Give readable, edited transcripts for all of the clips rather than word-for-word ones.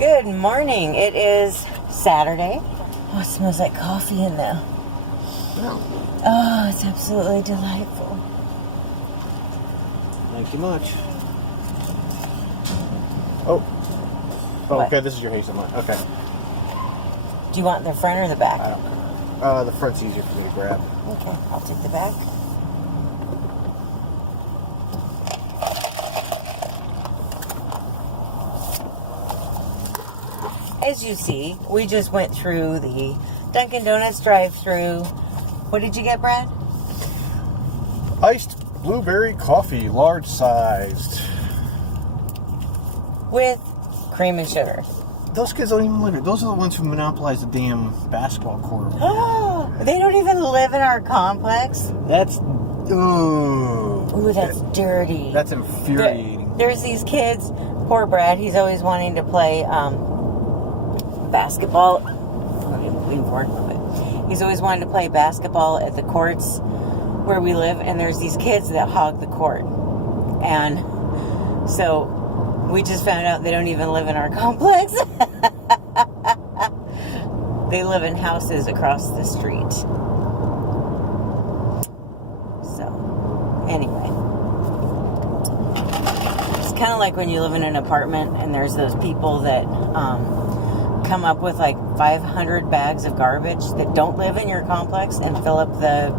Good morning. It is Saturday. Oh, it smells like coffee in there. Oh, it's absolutely delightful. Thank you much. Oh, okay, this is your hazelnut. Okay. Do you want the front or the back? I don't care. The front's easier for me to grab. Okay, I'll take the back. As you see, we just went through the Dunkin' Donuts drive-thru. What did you get, Brad? Iced blueberry coffee, large sized. With cream and sugar. Those kids don't even live here. Those are the ones who monopolize the damn basketball court. They don't even live in our complex. That's That's dirty. That's infuriating. There's these kids. Poor Brad. He's always wanting to play basketball. He's always wanted to play basketball at the courts where we live, and there's these kids that hog the court. And so we just found out they don't even live in our complex. They live in houses across the street. So, anyway. It's kind of like when you live in an apartment and there's those people that come up with like 500 bags of garbage that don't live in your complex and fill up the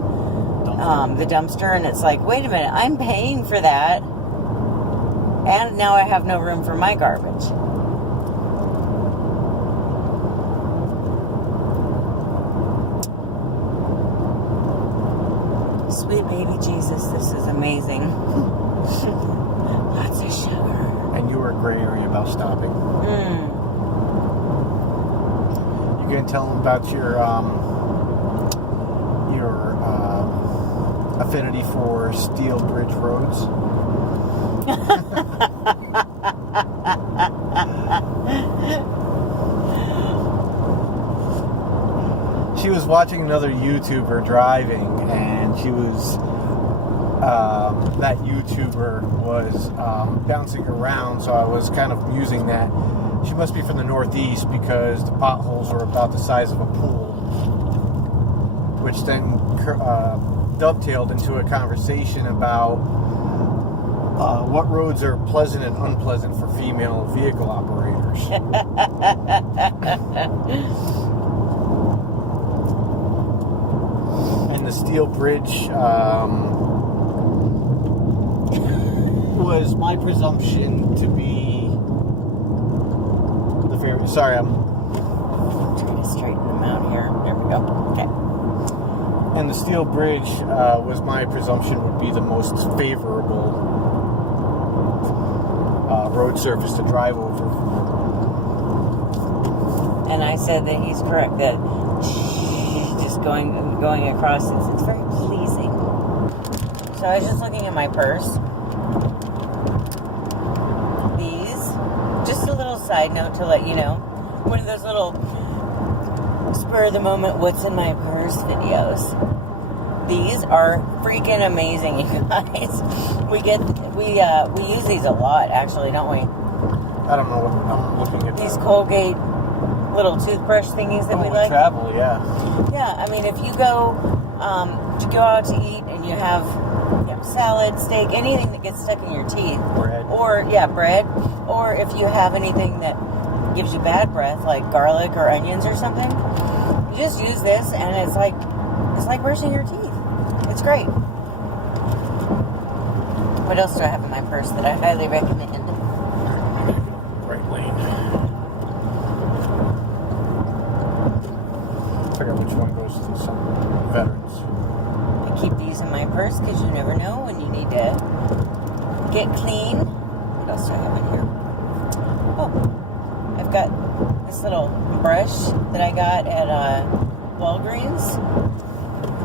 dumpster, and it's like, wait a minute, I'm paying for that, and now I have no room for my garbage. Sweet baby Jesus, this is amazing. Lots of sugar. And you were gray area about stopping. You gonna tell them about your affinity for steel bridge roads? She was watching another YouTuber driving, and she was that YouTuber was bouncing around, so I was kind of musing that she must be from the Northeast because the potholes are about the size of a pool, which then dovetailed into a conversation about what roads are pleasant and unpleasant for female vehicle operators. And the steel bridge was my presumption to be the very... Sorry, I'm trying to straighten them out here. There we go. Okay. And the steel bridge was my presumption would be the most favorable road surface to drive over. And I said that he's correct, that just going across it's very pleasing. So I was just looking at my purse. These, just a little side note to let you know, one of those little spur of the moment what's in my purse videos. These are freaking amazing, you guys. We use these a lot, actually, don't we? I don't know what I'm looking at. These Colgate little toothbrush thingies that we like. Travel, yeah. Yeah, I mean, if you go to go out to eat and you have salad, steak, anything that gets stuck in your teeth, bread, or if you have anything that gives you bad breath, like garlic or onions or something, you just use this, and it's like brushing your teeth. It's great. What else do I have in my purse that I highly recommend? Right lane. I forgot which one goes to some veterans. I keep these in my purse because you never know when you need to get clean. What else do I have in here? Oh, I've got this little brush that I got at Walgreens.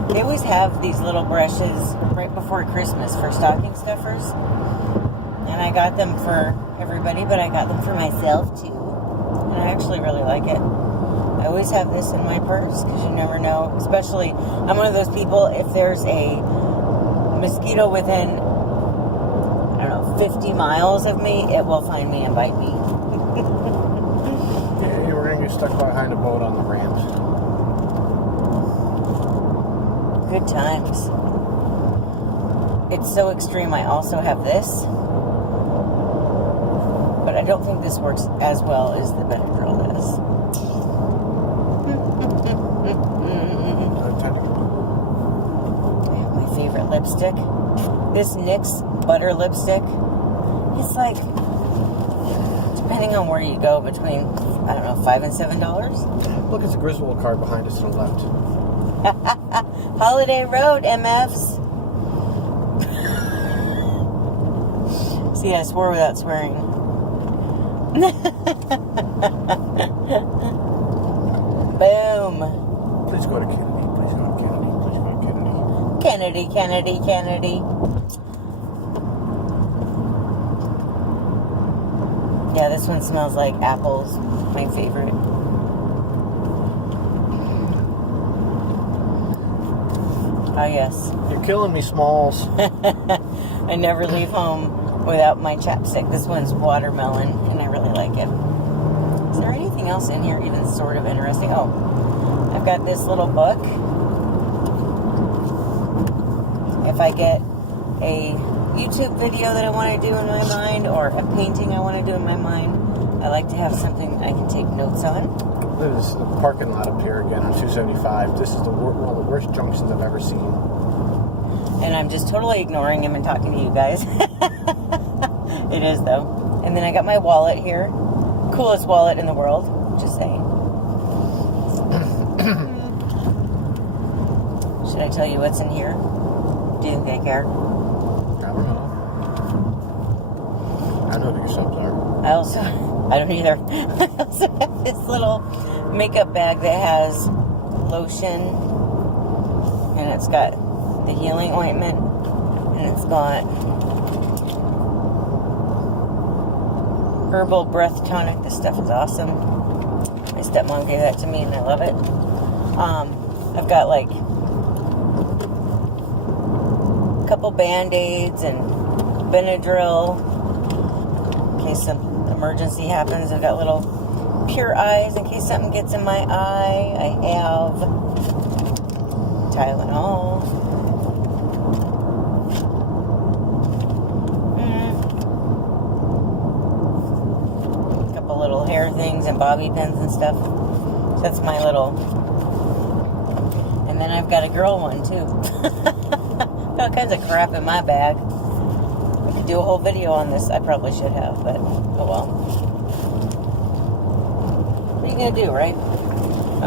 They always have these little brushes right before Christmas for stocking stuffers. And I got them for everybody, but I got them for myself too. And I actually really like it. I always have this in my purse because you never know. Especially, I'm one of those people, if there's a mosquito within, I don't know, 50 miles of me, it will find me and bite me. get stuck behind a boat on the ramp. Good times. It's so extreme. I also have this, but I don't think this works as well as the Benadryl does. My favorite lipstick. This NYX butter lipstick. It's like, depending on where you go, between, I don't know, $5 and $7. Look, it's a Griswold card behind us to the left. Holiday Road, MFs. See, I swore without swearing. Boom. Please go to Kennedy. Please go to Kennedy. Please go to Kennedy. Kennedy. Yeah, this one smells like apples. My favorite. Oh, yes. You're killing me, Smalls. I never leave home without my chapstick. This one's watermelon, and I really like it. Is there anything else in here even sort of interesting? Oh, I've got this little book. If I get a YouTube video that I want to do in my mind, or a painting I want to do in my mind, I like to have something I can take notes on. There's the parking lot up here again on 275. This is one of the worst junctions I've ever seen. And I'm just totally ignoring him and talking to you guys. It is, though. And then I got my wallet here. Coolest wallet in the world. Just saying. Should I tell you what's in here? Do you think I care? I don't know. I know who your subs are. I don't either. I also have this little makeup bag that has lotion. And it's got the healing ointment. And it's got herbal breath tonic. This stuff is awesome. My stepmom gave that to me and I love it. I've got like a couple Band-Aids and Benadryl in case some emergency happens. I've got little Pure Eyes in case something gets in my eye. I have Tylenol. Little hair things and bobby pins and stuff. So that's my little. And then I've got a girl one too. All kinds of crap in my bag. I could do a whole video on this. I probably should have, but oh well. What are you gonna do, right?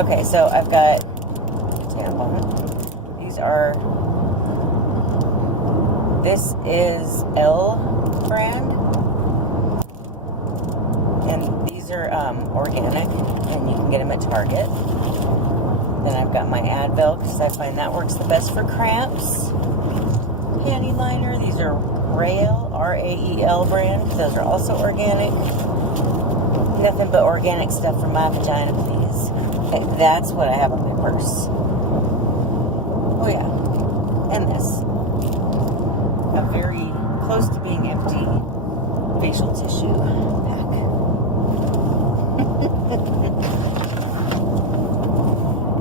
Okay, so I've got tampon. These are. This is L brand. And these are organic, and you can get them at Target. Then I've got my Advil, because I find that works the best for cramps. Panty liner. These are Rael, R-A-E-L brand. Those are also organic. Nothing but organic stuff for my vagina, please. Okay, that's what I have in my purse. Oh, yeah. And this. A very close to being empty facial tissue pack.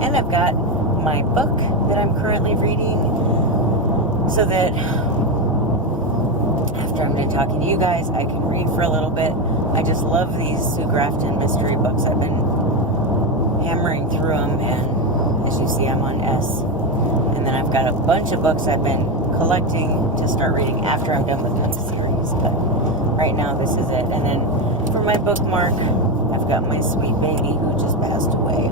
And I've got my book that I'm currently reading so that after I'm done talking to you guys, I can read for a little bit. I just love these Sue Grafton mystery books. I've been hammering through them, and as you see, I'm on S. And then I've got a bunch of books I've been collecting to start reading after I'm done with my series. But right now, this is it. And then for my bookmark, I've got my sweet baby who just passed away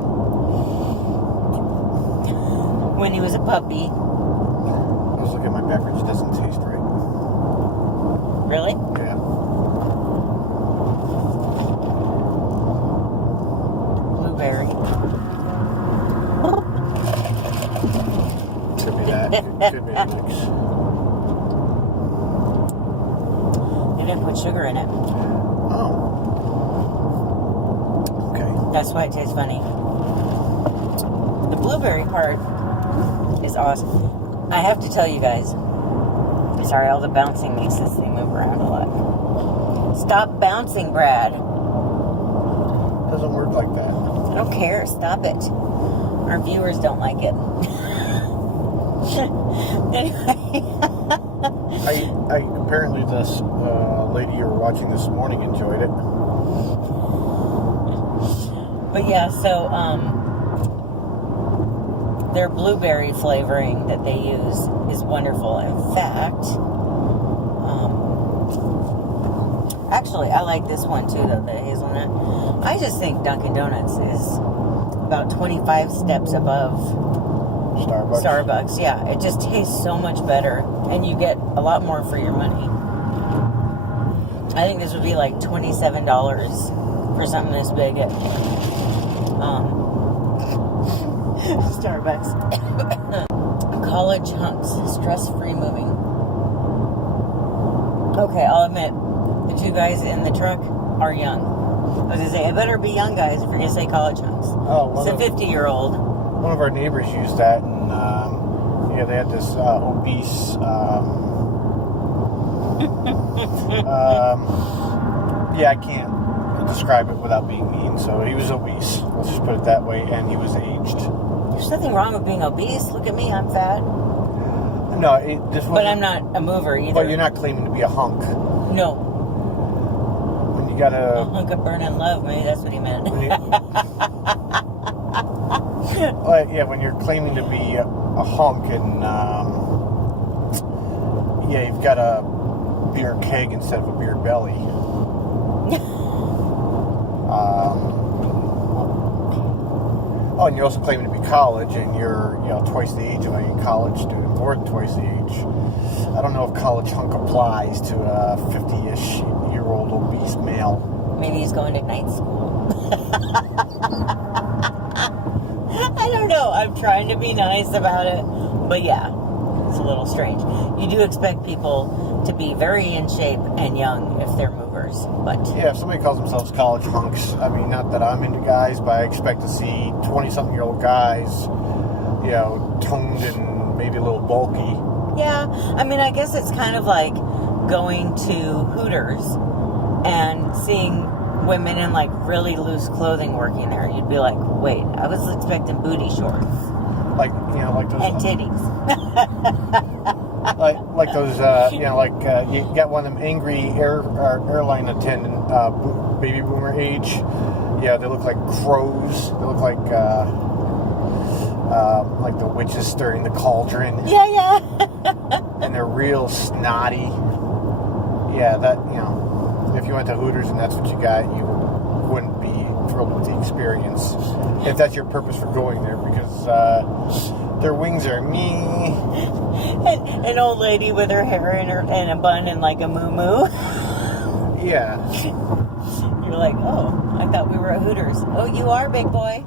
when he was a puppy. I was looking at my beverage. It doesn't taste right. Really? Yeah. Blueberry. Could be that. Could be a mix. They didn't put sugar in it. Oh. Okay. That's why it tastes funny. The blueberry part is awesome. I have to tell you guys. Sorry, all the bouncing makes this thing move around a lot. Stop bouncing, Brad. doesn't work like that. I don't care. Stop it. Our viewers don't like it. Anyway. I apparently this lady you were watching this morning enjoyed it. But yeah, so their blueberry flavoring that they use is wonderful. In fact, actually, I like this one too, though, the hazelnut. I just think Dunkin' Donuts is about 25 steps above Starbucks. Yeah, it just tastes so much better, and you get a lot more for your money. I think this would be like $27 for something this big at Starbucks. College hunks, stress-free moving. Okay, I'll admit, the two guys in the truck are young. I was gonna say, it better be young guys if you're gonna say college hunks. Oh, it's a 50-year-old. One of our neighbors used that, and they had this obese. I can't describe it without being mean. So he was obese. Let's just put it that way, and he was aged. There's nothing wrong with being obese. Look at me, I'm fat. No, but I'm not a mover either. But you're not claiming to be a hunk. No. When you gotta a hunk of burning love, maybe that's what he meant. When you're claiming to be a hunk, and you've got a beer keg instead of a beer belly. And you're also claiming to be college, and you're twice the age of a college student, more than twice the age. I don't know if college hunk applies to a 50-ish year old obese male. Maybe he's going to night school. I don't know. I'm trying to be nice about it, but yeah, it's a little strange. You do expect people to be very in shape and young if they're movers, but yeah, if somebody calls themselves college hunks, I mean, not that I'm into guys, but I expect to see 20-something-year-old guys, toned and maybe a little bulky. Yeah, I mean, I guess it's kind of like going to Hooters and seeing women in like really loose clothing working there. You'd be like, wait, I was expecting booty shorts. Like those. And titties. like those, you got one of them angry airline attendant, baby boomer age. Yeah, they look like crows. They look like the witches stirring the cauldron. Yeah. And they're real snotty. Yeah, that, if you went to Hooters and that's what you got, you wouldn't be thrilled with the experience. If that's your purpose for going there, because their wings are me. An old lady with her hair in a bun and like a moo-moo. Yeah. You're like, oh, I thought we were at Hooters. Oh, you are, big boy.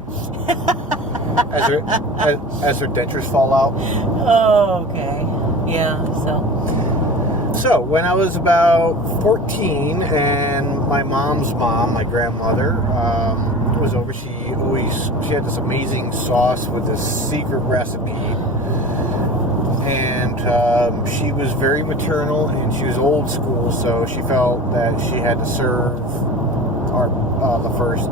as her dentures fall out. Oh, okay. Yeah, So, when I was about 14, and my mom's mom, my grandmother, was over, she had this amazing sauce with this secret recipe. And she was very maternal, and she was old school, so she felt that she had to serve the first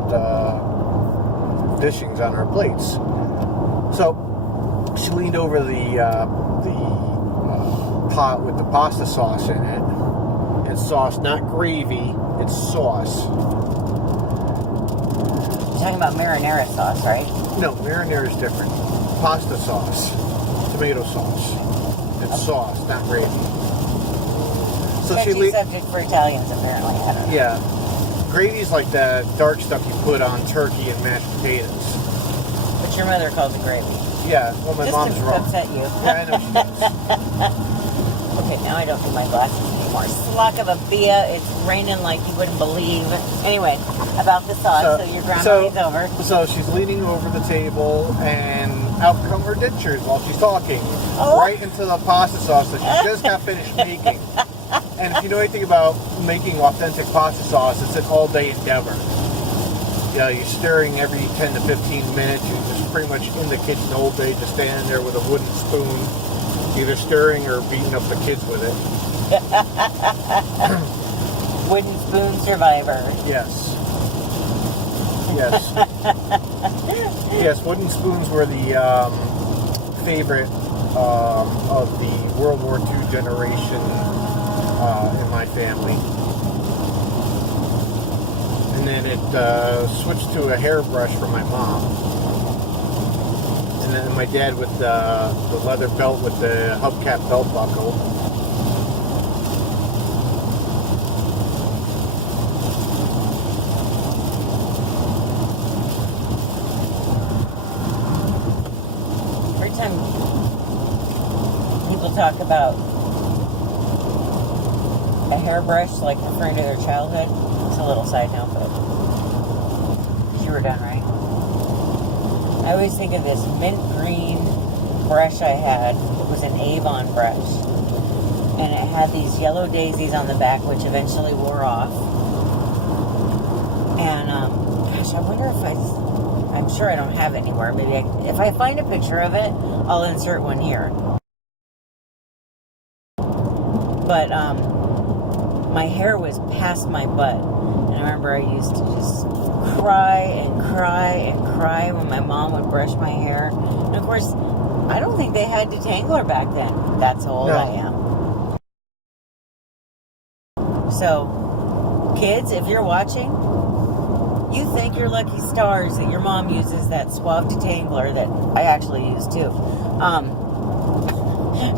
dishings on our plates. So she leaned over the pot with the pasta sauce in it. It's sauce, not gravy. It's sauce. You're talking about marinara sauce, right? No, marinara is different. Pasta sauce, tomato sauce. It's sauce, not gravy. So Touchy subject for Italians, apparently. I don't know. Yeah. Gravy's like the dark stuff you put on turkey and mashed potatoes. But your mother calls it gravy. Yeah, well, my mom's Just to wrong. upset you. Yeah, I know she does. Okay, now I don't need my glasses anymore. Slock of a Bia. It's raining like you wouldn't believe. Anyway, about the sauce. So your grandma's over. So she's leaning over the table, and out come her dentures while she's talking. Oh. Right into the pasta sauce that she just got finished making. And if you know anything about making authentic pasta sauce, it's an all-day endeavor. You're stirring every 10 to 15 minutes. You're just pretty much in the kitchen all day, just standing there with a wooden spoon, either stirring or beating up the kids with it. Wooden spoon survivor. Yes. Yes. Yes, wooden spoons were the favorite of the World War II generation in my family. And then it switched to a hairbrush for my mom. And then my dad with the leather belt with the hubcap belt buckle. Every time people talk about a hairbrush, like referring to their childhood, it's a little side note, but you were done, right? I always think of this mint green brush I had. It was an Avon brush. And it had these yellow daisies on the back, which eventually wore off. And, gosh, I wonder if I'm sure I don't have it anywhere. Maybe if I find a picture of it, I'll insert one here. But, my hair was past my butt. And I remember I used to just cry and cry and cry when my mom would brush my hair. And of course, I don't think they had detangler back then. That's how old I am. So, kids, if you're watching, you thank your lucky stars that your mom uses that Suave detangler that I actually use too.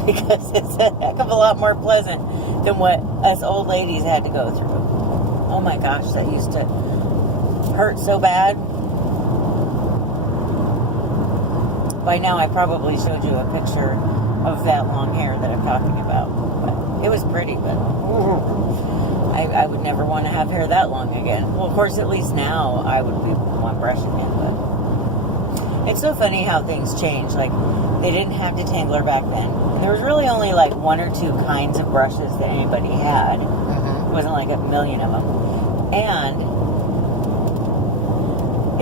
Because it's a heck of a lot more pleasant than what us old ladies had to go through. Oh my gosh, that used to hurt so bad. By now I probably showed you a picture of that long hair that I'm talking about. But it was pretty, but I would never want to have hair that long again. Well, of course, at least now I would be the one brushing it, but it's so funny how things change. Like, they didn't have detangler back then. And there was really only like one or two kinds of brushes that anybody had. It wasn't like a million of them. And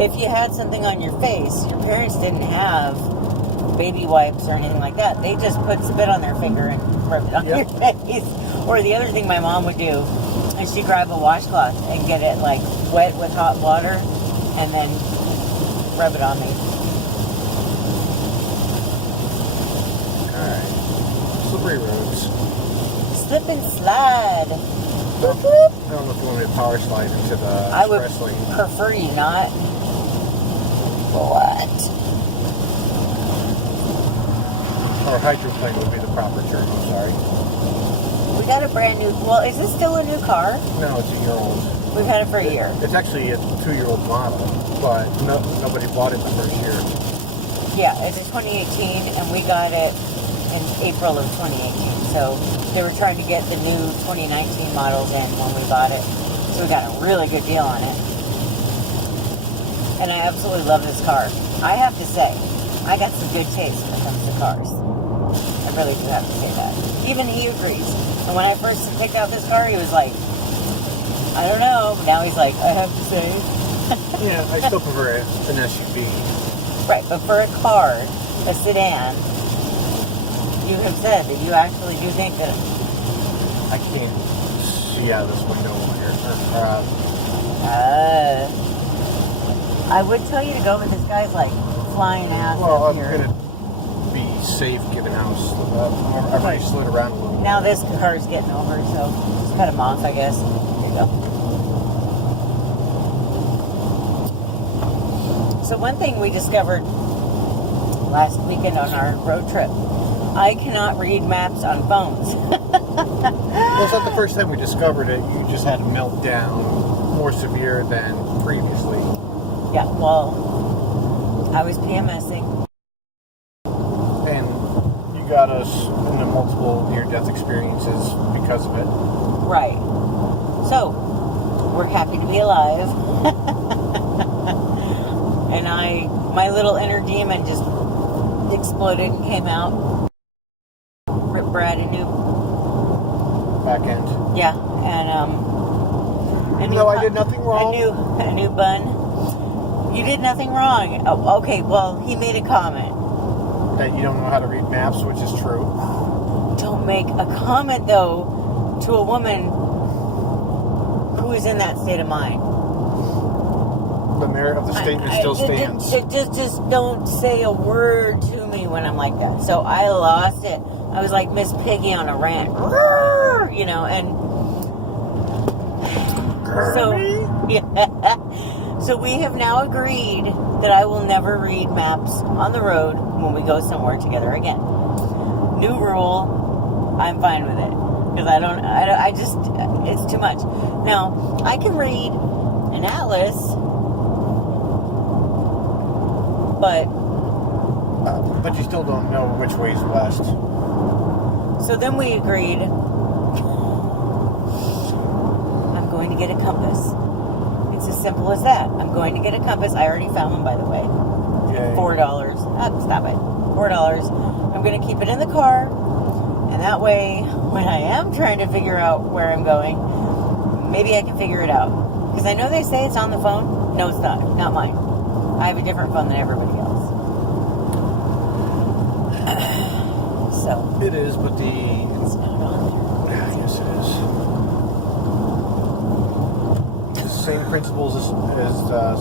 if you had something on your face, your parents didn't have baby wipes or anything like that. They just put spit on their finger and rubbed it on your face. Or the other thing my mom would do is she'd grab a washcloth and get it like wet with hot water and then rub it on me. Alright. Slippery roads. Slip and slide. I don't know if you want me to power slide into the I would express lane. prefer you not. What? Or hydroplane would be the proper term, I'm sorry. We got a brand new, well, is this still a new car? No, it's a year old. We've had it for a year. It's actually a 2-year-old model, but nobody bought it the first year. Yeah, it's a 2018, and we got it in April of 2018. So they were trying to get the new 2019 models in when we bought it. So we got a really good deal on it. And I absolutely love this car. I have to say, I got some good taste when it comes to cars. I really do have to say that. Even he agrees. And when I first picked out this car, he was like, I don't know. Now he's like, I have to say. Yeah, I still prefer an SUV. Right, but for a car, a sedan, you have said that you actually do think that. I can't see out of this window here. I would tell you to go, but this guy's like flying ass Well, up I'm here. going to be safe given how I've already slid around a little bit. Now this car's getting over, so just cut him off, I guess. Here you go. So one thing we discovered last weekend on our road trip, I cannot read maps on phones. Well, it's not the first time we discovered it. You just had a meltdown more severe than previously. Yeah, well, I was PMSing. And you got us into multiple near-death experiences because of it. Right. So, we're happy to be alive. And my little inner demon just exploded and came out. Ripped Brad a new Back end. Yeah, and No, I did nothing wrong. A new bun. You did nothing wrong. Oh, okay, well, he made a comment. That you don't know how to read maps, which is true. Don't make a comment, though, to a woman who is in that state of mind. The merit of the statement still stands. Just don't say a word to me when I'm like that. So I lost it. I was like Miss Piggy on a rant. You know, and so, yeah. So we have now agreed that I will never read maps on the road when we go somewhere together again. New rule, I'm fine with it. Because I just, it's too much. Now, I can read an atlas, but you still don't know which way's west. So then we agreed, I'm going to get a compass. It's as simple as that. I'm going to get a compass. I already found one, by the way. Yay. $4. Stop it. $4. I'm going to keep it in the car. And that way, when I am trying to figure out where I'm going, maybe I can figure it out. Because I know they say it's on the phone. No, it's not. Not mine. I have a different phone than everybody else. So. It is, but It's not on there. Yes, it is. The same principles as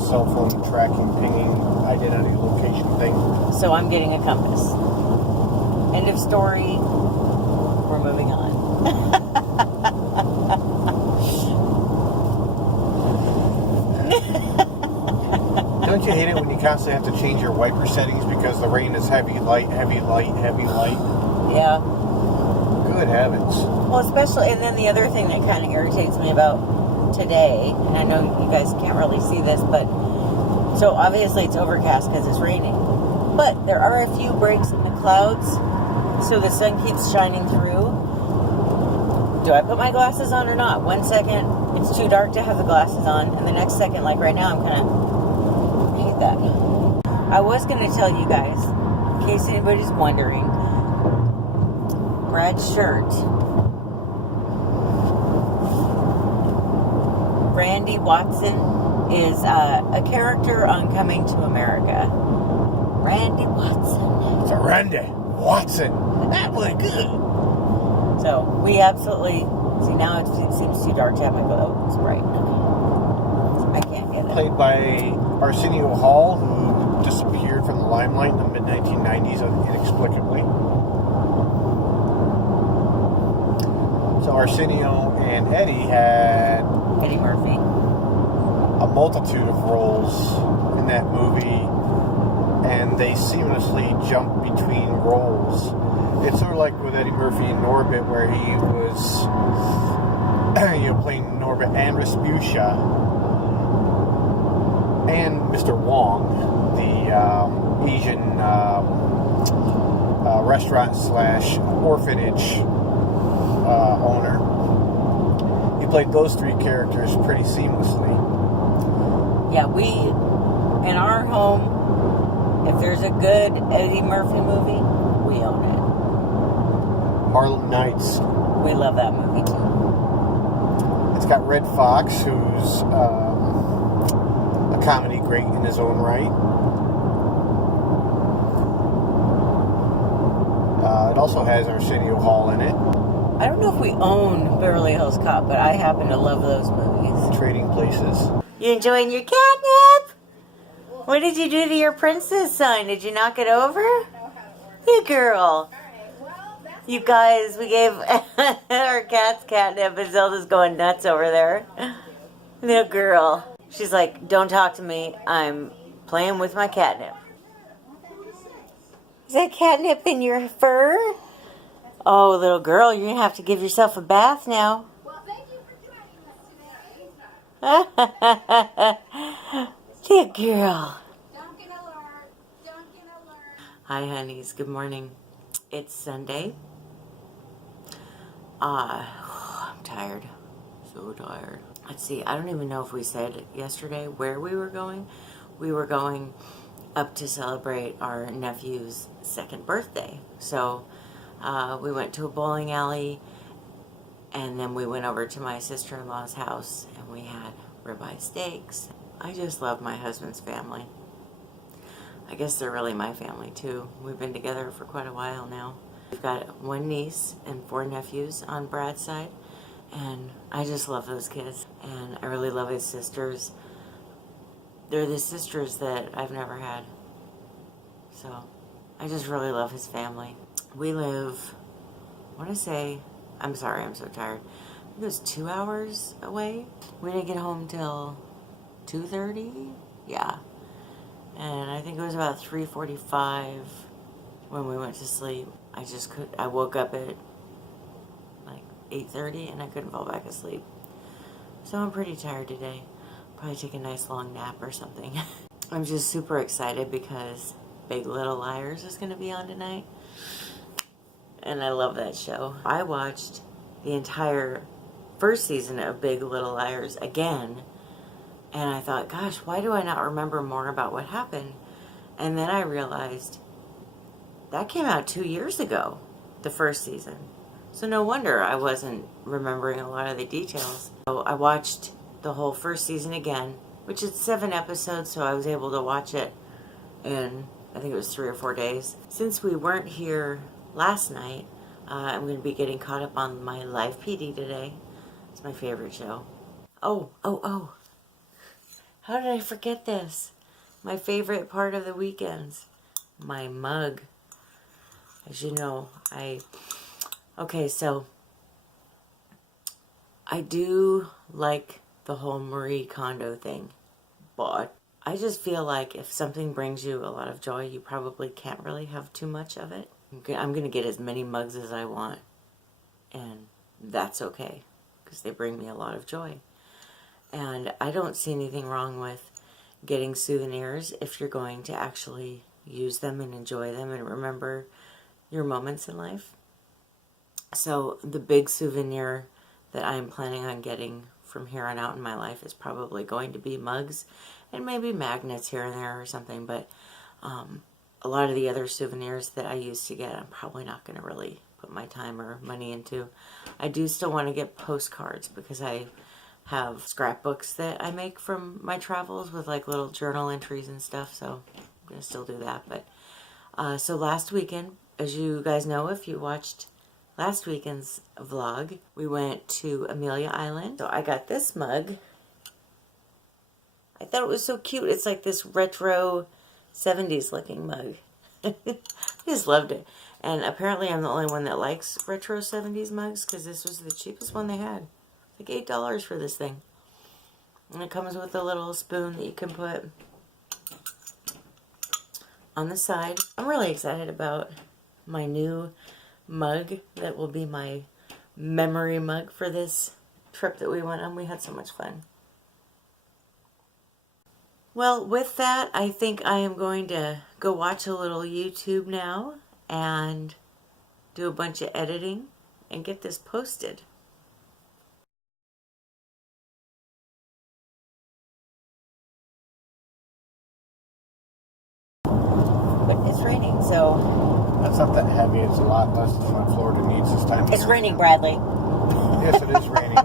cell phone tracking, pinging, identity, location thing. So I'm getting a compass. End of story. We're moving on. Don't you hate it when you constantly have to change your wiper settings because the rain is heavy, light, heavy, light, heavy, light? Yeah. Good heavens. Well, especially, and then the other thing that kind of irritates me about today, and I know you guys can't really see this, but so obviously it's overcast because it's raining. But there are a few breaks in the clouds, so the sun keeps shining through. Do I put my glasses on or not? 1 second, it's too dark to have the glasses on, and the next second, like right now, I'm kind of hate that. I was going to tell you guys, in case anybody's wondering, Brad's shirt, Randy Watson, is a character on Coming to America. Randy Watson. It's a Randy Watson. That was good. So we absolutely see now. It seems too dark to have my oh, it's bright. I can't get it. Played by Arsenio Hall, who disappeared from the limelight in the mid 1990s inexplicably. So Arsenio and Eddie had Eddie Murphy. a multitude of roles in that movie, and they seamlessly jump between roles. It's sort of like with Eddie Murphy in Norbit, where he was, playing Norbit and Rasputia and Mr. Wong, the Asian restaurant / orphanage owner. He played those three characters pretty seamlessly. Yeah, we in our home, if there's a good Eddie Murphy movie, we own it. Harlem Nights. We love that movie too. It's got Red Fox, who's a comedy great in his own right. It also has Arsenio Hall in it. I don't know if we own Beverly Hills Cop, but I happen to love those movies. Trading Places. You enjoying your catnip? What did you do to your princess sign? Did you knock it over? You girl. You guys, we gave our cats catnip, and Zelda's going nuts over there. Little girl. She's like, don't talk to me. I'm playing with my catnip. Is that catnip in your fur? Oh, little girl, you're going to have to give yourself a bath now. Well, thank you for joining us today. Good girl. Dunkin' alert. Dunkin' alert. Hi, honeys. Good morning. It's Sunday. I'm tired. So tired. Let's see. I don't even know if we said yesterday where we were going. We were going up to celebrate our nephew's 2nd birthday. So we went to a bowling alley, and then we went over to my sister-in-law's house, and we had ribeye steaks. I just love my husband's family. I guess they're really my family too. We've been together for quite a while now. We've got 1 niece and 4 nephews on Brad's side, and I just love those kids, and I really love his sisters. they're the sisters that I've never had. So I just really love his family. We live, I want to say, I'm sorry, I'm so tired. I think it was 2 hours away. We didn't get home till 2:30. Yeah. And I think it was about 3:45 when we went to sleep. I woke up at like 8:30 and I couldn't fall back asleep. So I'm pretty tired today. Probably take a nice long nap or something. I'm just super excited because Big Little Liars is going to be on tonight. And I love that show. I watched the entire first season of Big Little Liars again. And I thought, gosh, why do I not remember more about what happened? And then I realized that came out 2 years ago, the first season. So no wonder I wasn't remembering a lot of the details. So I watched the whole first season again, which is 7 episodes, so I was able to watch it in, I think it was 3 or 4 days. Since we weren't here last night, I'm going to be getting caught up on my Live PD today. It's my favorite show. Oh. How did I forget this? My favorite part of the weekends. My mug. As you know, okay, so I do like the whole Marie Kondo thing, but I just feel like if something brings you a lot of joy, you probably can't really have too much of it. I'm going to get as many mugs as I want, and that's okay, because they bring me a lot of joy. And I don't see anything wrong with getting souvenirs if you're going to actually use them and enjoy them and remember your moments in life. So the big souvenir that I'm planning on getting from here on out in my life is probably going to be mugs and maybe magnets here and there or something. But a lot of the other souvenirs that I used to get, I'm probably not going to really put my time or money into. I do still want to get postcards because I have scrapbooks that I make from my travels with like little journal entries and stuff. So I'm going to still do that. But so last weekend, as you guys know, if you watched last weekend's vlog, we went to Amelia Island. So I got this mug. I thought it was so cute. It's like this retro 70s looking mug. I just loved it. And apparently I'm the only one that likes retro 70s mugs because this was the cheapest one they had. Like $8 for this thing. And it comes with a little spoon that you can put on the side. I'm really excited about my new mug that will be my memory mug for this trip that we went on. We had so much fun. Well, with that, I think I am going to go watch a little YouTube now and do a bunch of editing and get this posted. But it's raining, so... That's not that heavy. It's a lot less than what Florida needs this time of year. It's raining, Bradley. Yes, it is raining.